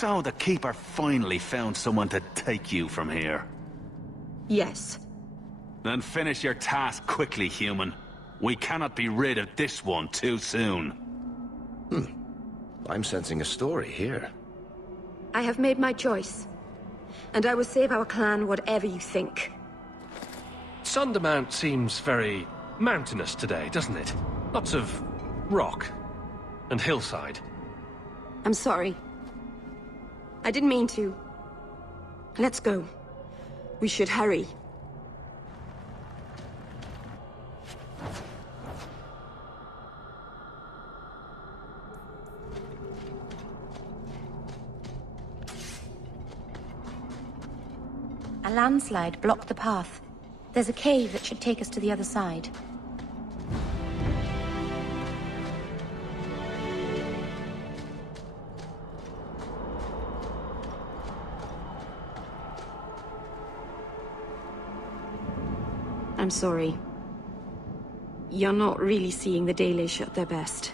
So the Keeper finally found someone to take you from here. Yes. Then finish your task quickly, human. We cannot be rid of this one too soon. I'm sensing a story here. I have made my choice. And I will save our clan whatever you think. Sundermount seems very mountainous today, doesn't it? Lots of rock and hillside. I'm sorry. I didn't mean to. Let's go. We should hurry. A landslide blocked the path. There's a cave that should take us to the other side. I'm sorry. You're not really seeing the Dalish at their best.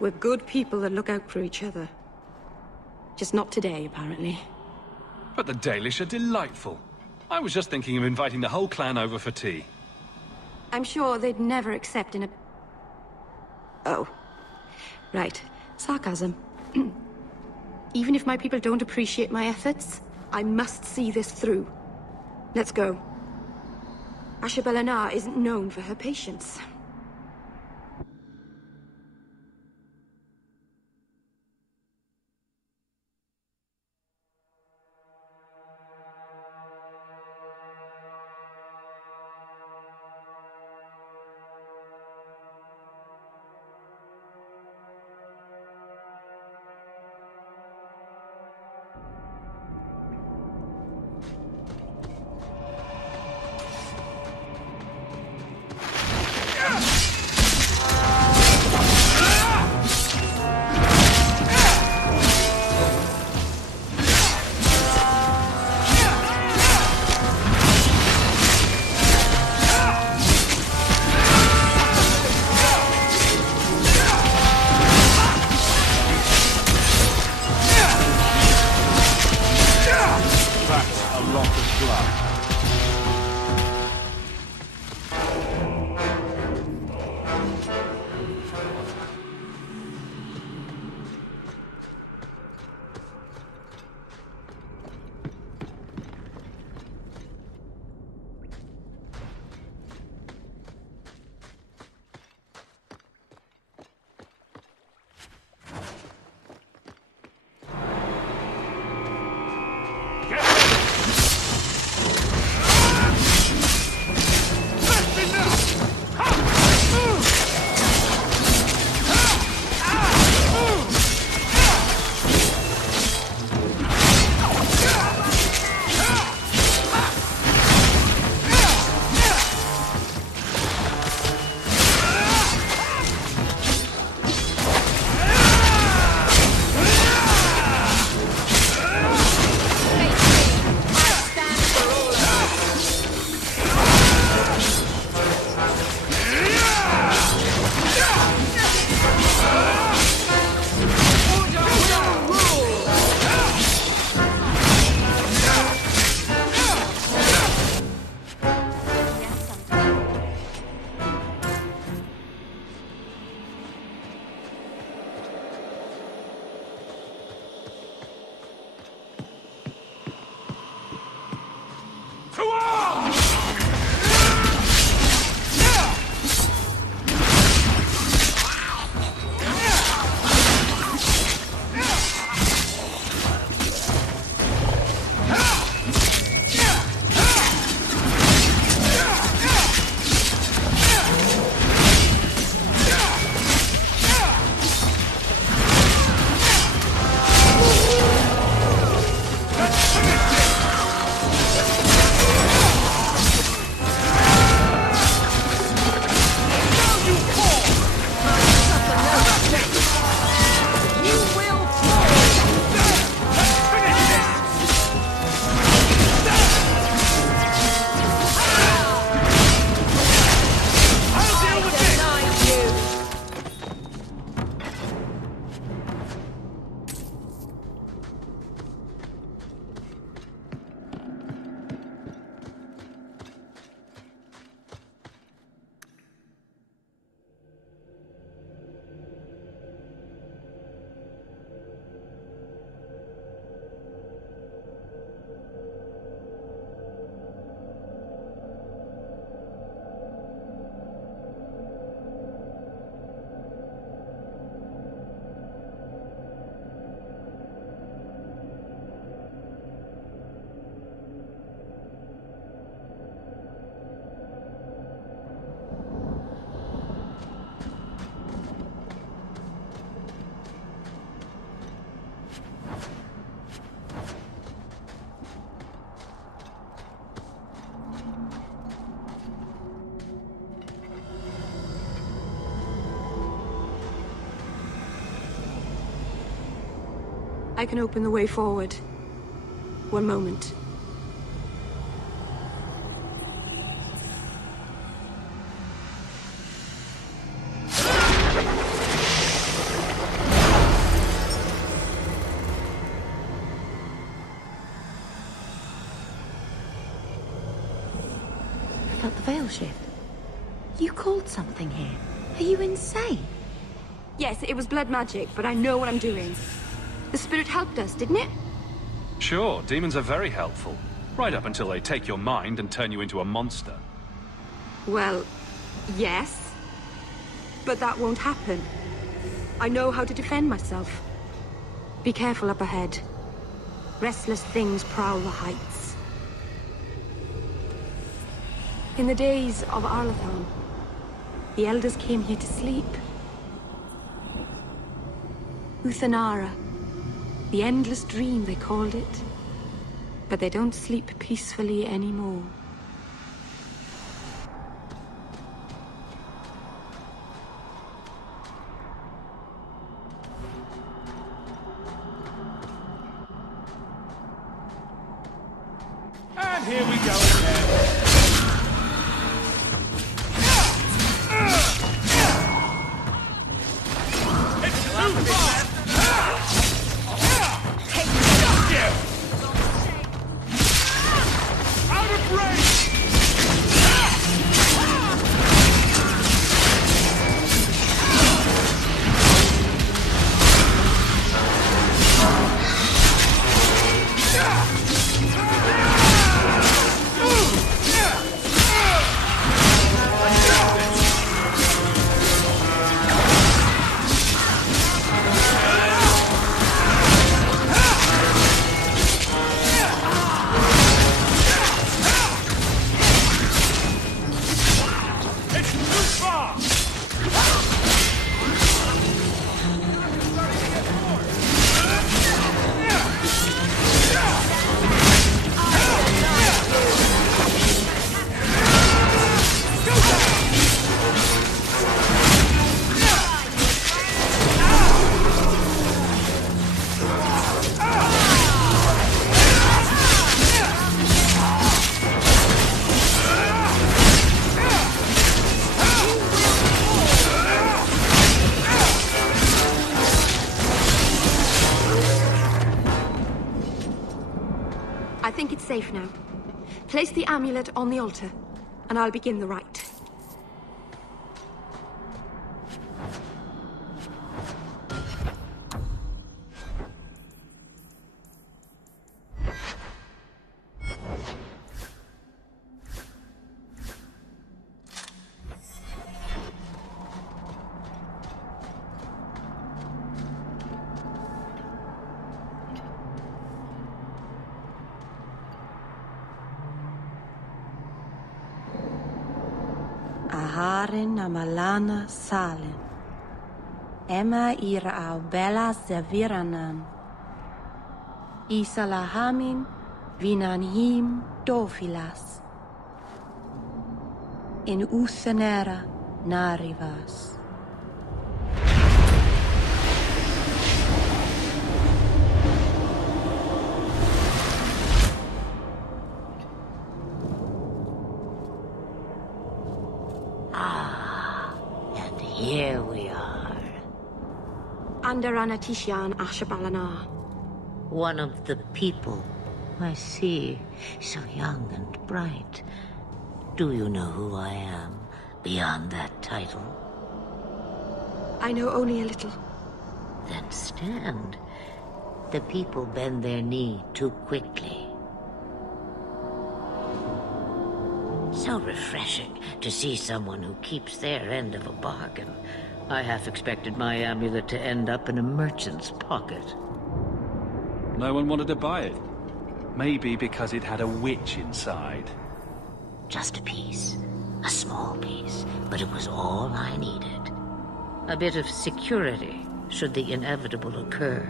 We're good people that look out for each other. Just not today, apparently. But the Dalish are delightful. I was just thinking of inviting the whole clan over for tea. I'm sure they'd never accept in a... Oh. Right. Sarcasm. Even if my people don't appreciate my efforts, I must see this through. Let's go. Ashabel Anar isn't known for her patience. I can open the way forward. One moment. I felt the veil shift. You called something here. Are you insane? Yes, it was blood magic, but I know what I'm doing. The spirit helped us, didn't it? Sure, demons are very helpful. Right up until they take your mind and turn you into a monster. Well, yes. But that won't happen. I know how to defend myself. Be careful up ahead. Restless things prowl the heights. In the days of Arlathan, the elders came here to sleep. Uthanara. The endless dream, they called it. But they don't sleep peacefully anymore. And here we go again. It's too far! Out of range! I think it's safe now. Place the amulet on the altar, and I'll begin the rite. Aharin amalana salen. Emma ira au bella zaviranan. Isalahamin vinanhim dofilas. In Uthanera narivas. Here we are. Under Anatishan Ashabalana. One of the people. I see. So young and bright. Do you know who I am, beyond that title? I know only a little. Then stand. The people bend their knee too quickly. So refreshing to see someone who keeps their end of a bargain. I half expected my amulet to end up in a merchant's pocket. No one wanted to buy it. Maybe because it had a witch inside. Just a piece. A small piece. But it was all I needed. A bit of security, should the inevitable occur.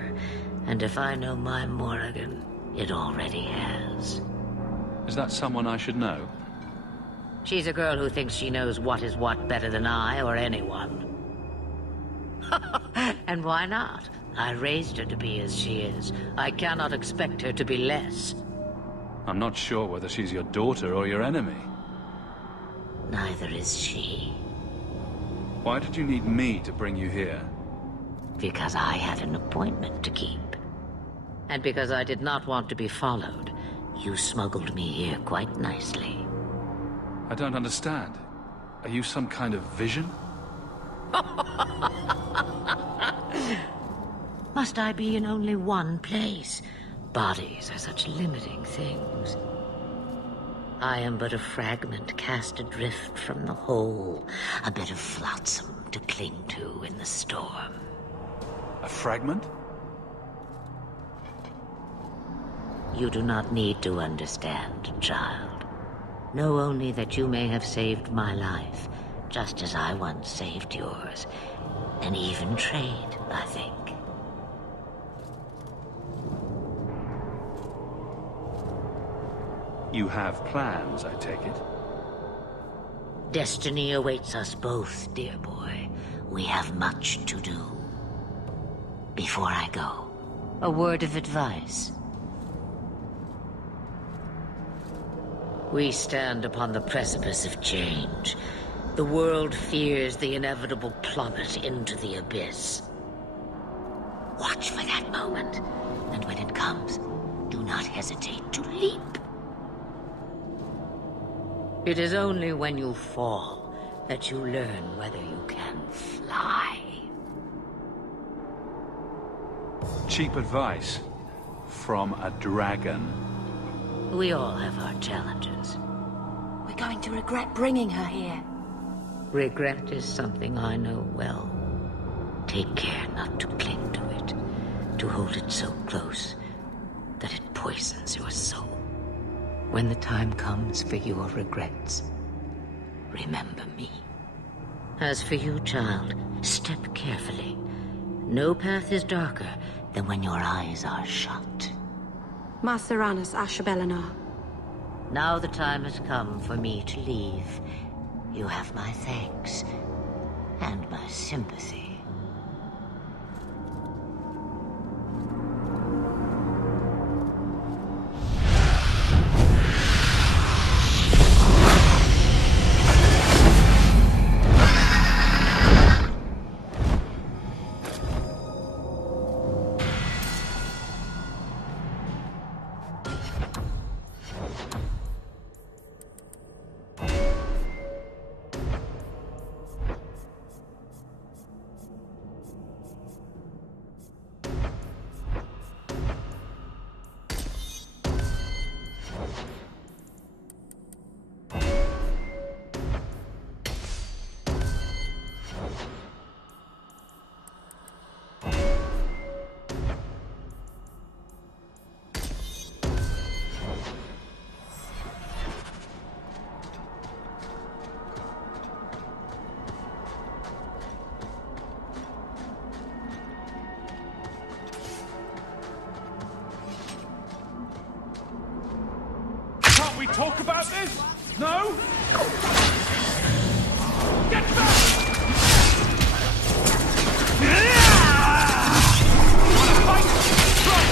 And if I know my Morrigan, it already has. Is that someone I should know? She's a girl who thinks she knows what is what better than I or anyone. And why not? I raised her to be as she is. I cannot expect her to be less. I'm not sure whether she's your daughter or your enemy. Neither is she. Why did you need me to bring you here? Because I had an appointment to keep. And because I did not want to be followed, you smuggled me here quite nicely. I don't understand. Are you some kind of vision? Must I be in only one place? Bodies are such limiting things. I am but a fragment cast adrift from the whole, a bit of flotsam to cling to in the storm. A fragment? You do not need to understand, child. Know only that you may have saved my life, just as I once saved yours. And even trade, I think. You have plans, I take it? Destiny awaits us both, dear boy. We have much to do. Before I go, a word of advice. We stand upon the precipice of change. The world fears the inevitable plummet into the abyss. Watch for that moment, and when it comes, do not hesitate to leap. It is only when you fall that you learn whether you can fly. Cheap advice from a dragon. We all have our challenges. We're going to regret bringing her here. Regret is something I know well. Take care not to cling to it, to hold it so close that it poisons your soul. When the time comes for your regrets, remember me. As for you, child, step carefully. No path is darker than when your eyes are shut. Mar Seranus Ashbelinar. Now the time has come for me to leave. You have my thanks and my sympathy. Can't we talk about this? No? Get back! Wanna fight? Try!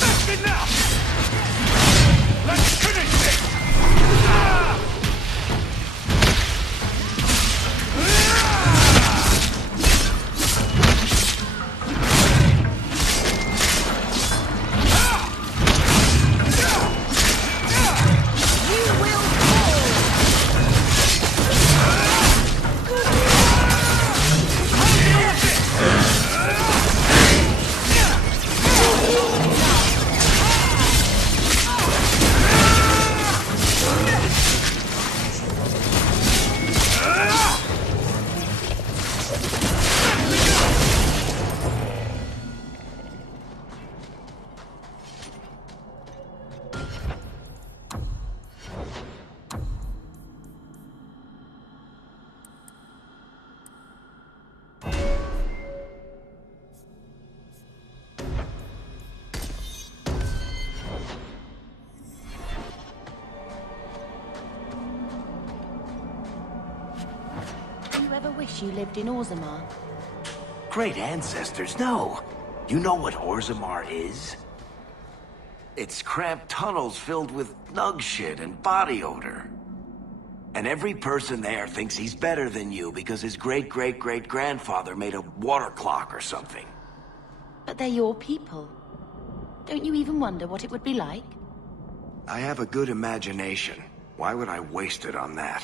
That's enough! Let's finish this! wish you lived in Orzammar. Great ancestors, no. You know what Orzammar is? It's cramped tunnels filled with nug shit and body odor. And every person there thinks he's better than you because his great-great-great-grandfather made a water clock or something. But they're your people. Don't you even wonder what it would be like? I have a good imagination. Why would I waste it on that?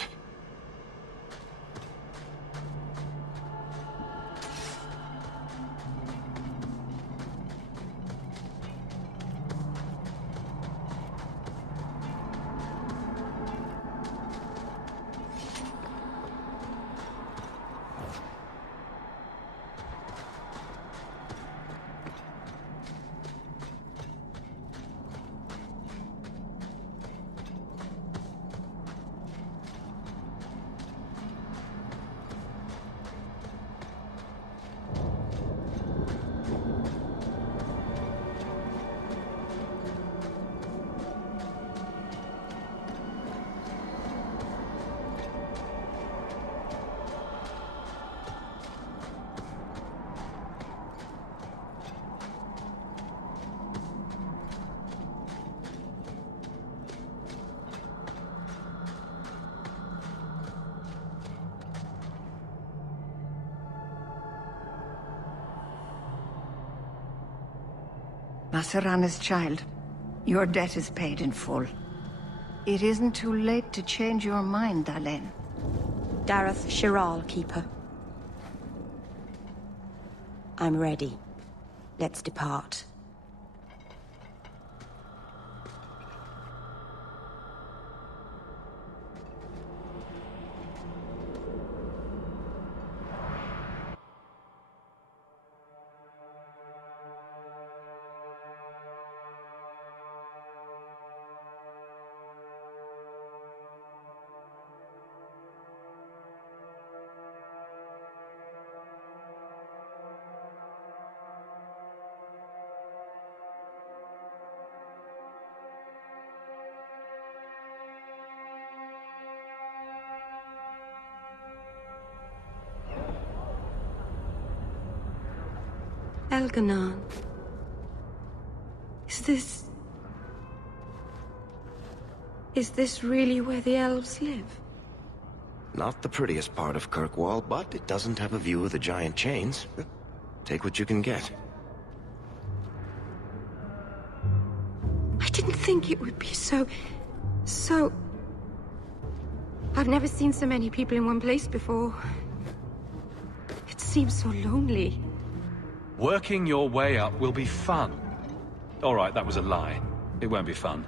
Masarana's child, your debt is paid in full. It isn't too late to change your mind, Dalen. Dareth Shiral, Keeper. I'm ready. Let's depart. Elganon. Is this really where the elves live? Not the prettiest part of Kirkwall, but it doesn't have a view of the giant chains. Take what you can get. I didn't think it would be so... I've never seen so many people in one place before. It seems so lonely. Working your way up will be fun. All right, that was a lie. It won't be fun.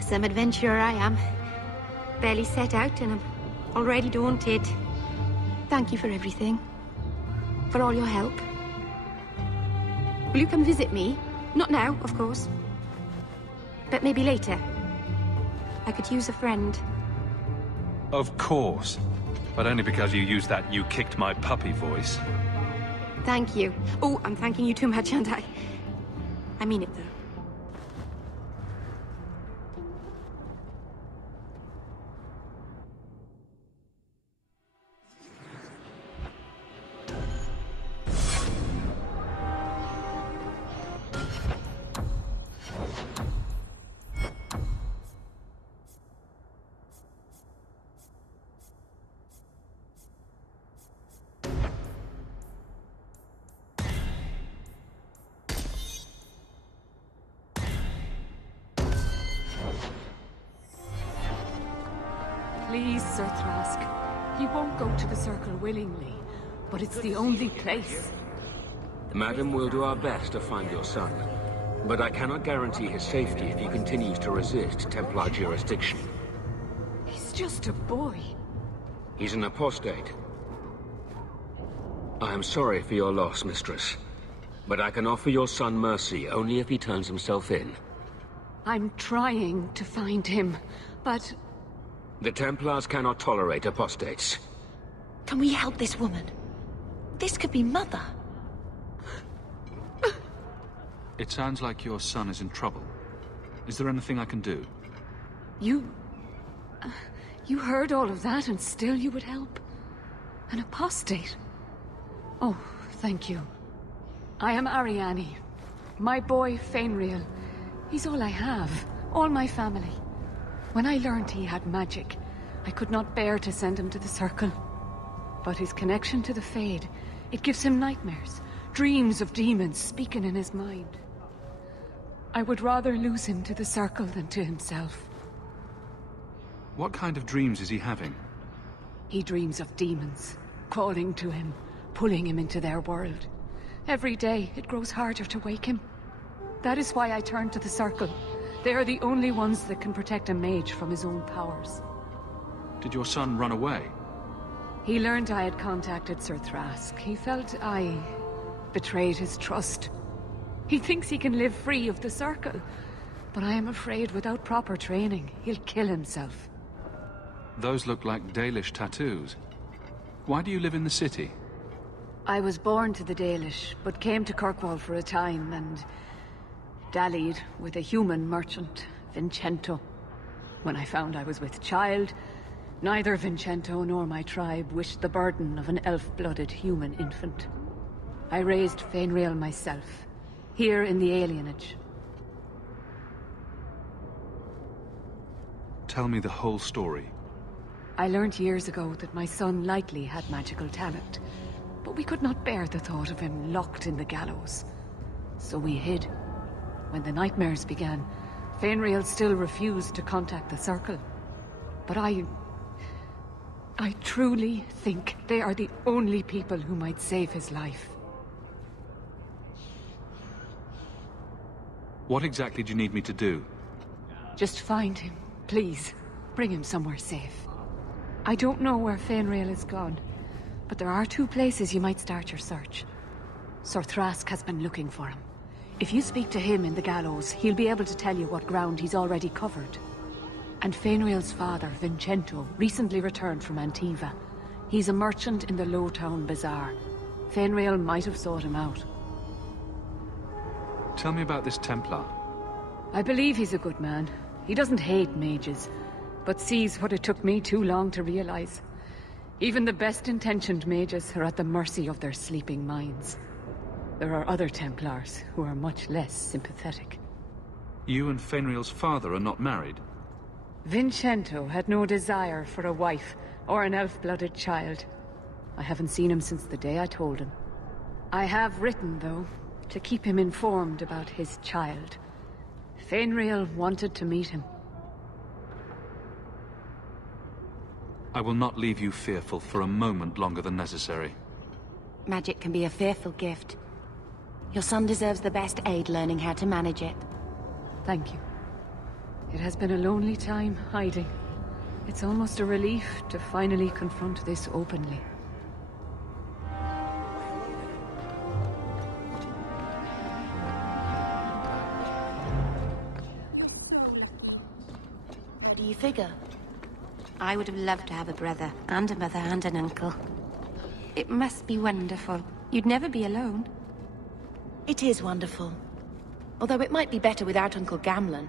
Some adventurer I am. Barely set out and I'm already daunted. Thank you for everything. For all your help. Will you come visit me? Not now, of course. But maybe later. I could use a friend. Of course. But only because you used that "you kicked my puppy" voice. Thank you. Oh, I'm thanking you too much, aren't I? I mean it, though. Please, Sir Thrask. He won't go to the Circle willingly, but it's the only place. Madam, we'll do our best to find your son. But I cannot guarantee his safety if he continues to resist Templar jurisdiction. He's just a boy. He's an apostate. I am sorry for your loss, Mistress. But I can offer your son mercy only if he turns himself in. I'm trying to find him, but... The Templars cannot tolerate apostates. Can we help this woman? This could be Mother. It sounds like your son is in trouble. Is there anything I can do? You heard all of that and still you would help? An apostate? Oh, thank you. I am Ariane. My boy, Fainriel. He's all I have. All my family. When I learned he had magic, I could not bear to send him to the Circle. But his connection to the Fade, it gives him nightmares. Dreams of demons speaking in his mind. I would rather lose him to the Circle than to himself. What kind of dreams is he having? He dreams of demons, calling to him, pulling him into their world. Every day, it grows harder to wake him. That is why I turn to the Circle. They are the only ones that can protect a mage from his own powers. Did your son run away? He learned I had contacted Sir Thrask. He felt I betrayed his trust. He thinks he can live free of the Circle, but I am afraid without proper training, he'll kill himself. Those look like Dalish tattoos. Why do you live in the city? I was born to the Dalish, but came to Kirkwall for a time and dallied with a human merchant, Vincento. When I found I was with child, neither Vincento nor my tribe wished the burden of an elf-blooded human infant. I raised Fainriel myself, here in the alienage. Tell me the whole story. I learned years ago that my son likely had magical talent, but we could not bear the thought of him locked in the gallows. So we hid. When the nightmares began, Fainriel still refused to contact the Circle. But I truly think they are the only people who might save his life. What exactly do you need me to do? Just find him, please. Bring him somewhere safe. I don't know where Fainriel is gone, but there are 2 places you might start your search. Sir Thrask has been looking for him. If you speak to him in the gallows, he'll be able to tell you what ground he's already covered. And Fainriel's father, Vincento, recently returned from Antiva. He's a merchant in the Lowtown Bazaar. Fainriel might have sought him out. Tell me about this Templar. I believe he's a good man. He doesn't hate mages, but sees what it took me too long to realize. Even the best-intentioned mages are at the mercy of their sleeping minds. There are other Templars who are much less sympathetic. You and Fainriel's father are not married? Vincento had no desire for a wife or an elf-blooded child. I haven't seen him since the day I told him. I have written, though, to keep him informed about his child. Fainriel wanted to meet him. I will not leave you fearful for a moment longer than necessary. Magic can be a fearful gift. Your son deserves the best aid learning how to manage it. Thank you. It has been a lonely time hiding. It's almost a relief to finally confront this openly. What do you figure? I would have loved to have a brother, and a mother, and an uncle. It must be wonderful. You'd never be alone. It is wonderful. Although it might be better without Uncle Gamlen.